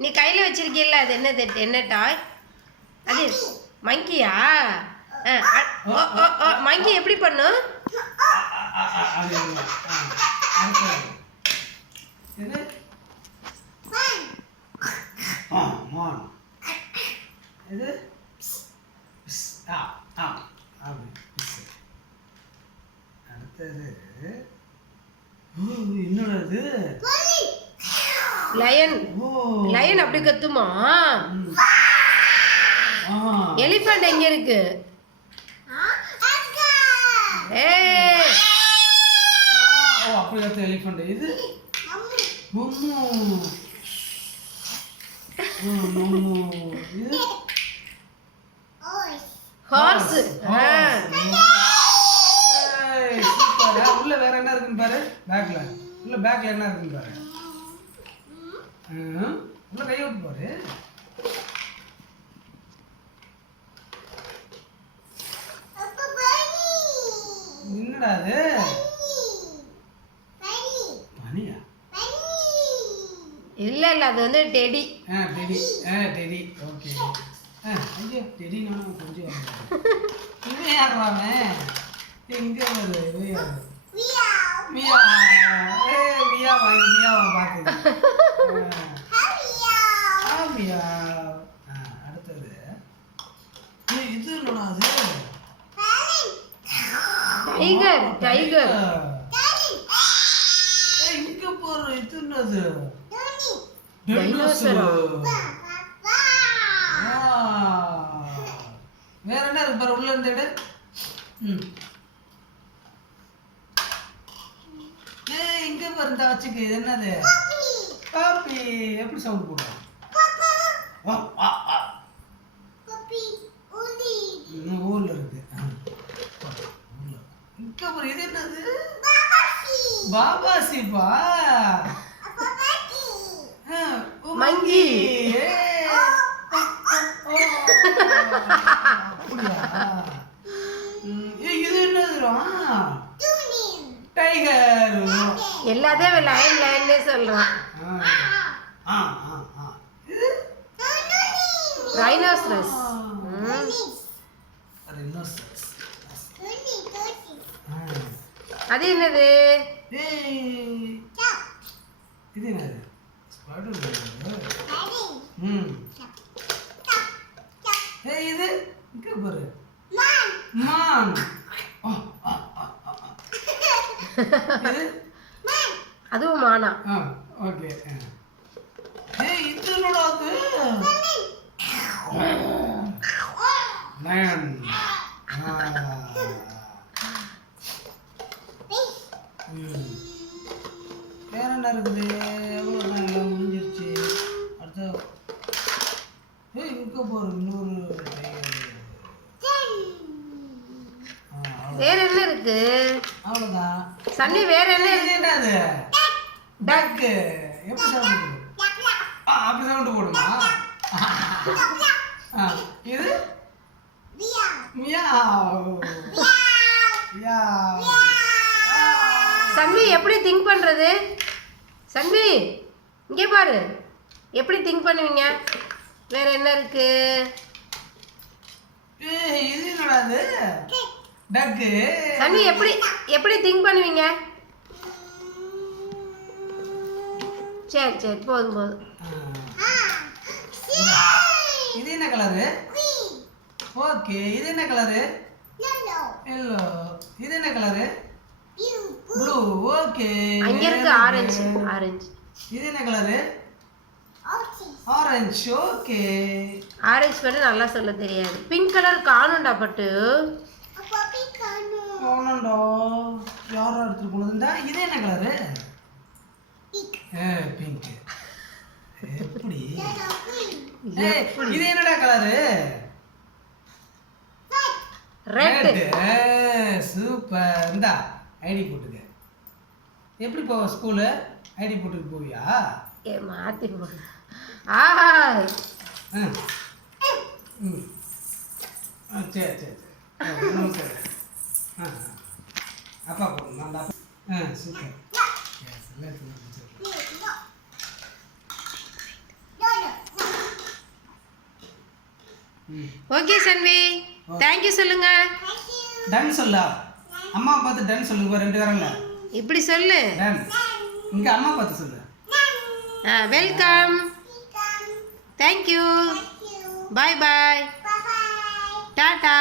நீ கையில் வச்சிருக்கீல்ல அது என்ன டாய் அது மங்கியா மங்கி எப்படி பண்ணும் என்னது லயன் லயன் அப்படி கத்துமா எலிஃபண்ட் எங்க இருக்கு அப்படி கத்து எலிஃபண்ட் இது இது ஹார்ஸ் உள்ள வேற என்ன இருக்குன்னு பாரு பேக்ல உள்ள பேக்ல என்ன இருக்குன்னு பாரு உள்ள கை விட்டு பாரு என்னடா அது பனியா இல்ல அது வந்து டெடி டெடி ஓகே ஐயோ டெடி நான் கொஞ்சம் இது யாராமே இங்க வருது இது யாரு மியா மியா வாங்கி மியாவை பார்த்து மியா அடுத்தது இது என்னடா அது டைகர் இங்க போற இது என்னது டைனோசர் வேற என்ன இருக்கு பாரு உள்ள இருந்து எடு இங்க பாரு இந்த வச்சுக்கு இது என்னது காபி எப்படி சவுண்ட் போடுறோம் ஊர்ல இருக்கு இங்க பாரு இது என்னது பாபாசிப்பா மங்கி இது என்னது டைகர் எல்லாத்தையும் லைன்லே சொல்றான் ரைனோசரஸ் அது என்னது இது என்னது இது இங்க பாரு மான் அதுவும் மானா ஓகே இது என்னடா லயன் வேற என்ன இருக்குது எவ்வளோதான் எல்லாம் முடிஞ்சிருச்சு அடுத்த இங்க போற இன்னொரு வேற என்ன இருக்கு அவ்வளோதான் சன்னி வேற என்ன இருக்கு என்னது டக்கு எப்படி சவுண்ட் போடும் அப்படி சவுண்ட் போடுமா இது சன்வி எப்படி திங்க் பண்றது சன்வி இங்கே பாரு எப்படி திங்க் பண்ணுவீங்க வேற என்ன இருக்கு இது என்னடா அது டக்கு சன்வி எப்படி திங்க் பண்ணுவீங்க சரி போதும் இது என்ன கலரு ஓகே இது என்ன கலரு எல்லோ இது என்ன கலரு ப்ளூ ஓகே அங்க இருக்கு ஆரஞ்சு இது என்ன கலரு ஆரஞ்சு ஓகே ஆரஞ்சு மட்டும் நல்லா சொல்ல தெரியாது பிங்க் கலர் காணும்டா பட்டு காணும்டா யாரோ எடுத்துட்டு போனதுண்டா இது என்ன கலரு பிங்க் எப்படி இது என்னடா கலரு ரெட் சூப்பர் இந்தா ஐடி போட்டுக்க எப்படி போவ ஸ்கூலு ஐடி போட்டுட்டு போவியா மாத்தி போடு சரி அப்பா போடணும் அந்த சூப்பர் ஓகே சன்வி, தேங்க்யூ சொல்லுங்க. டன் சொல்லா. அம்மா பார்த்து டன் சொல்லுங்க, ரெண்டு காரங்க. இப்படி சொல்லு. டன். இங்க அம்மா பார்த்து சொல்லு. வெல்கம். தேங்க்யூ. பாய் பாய். டாடா.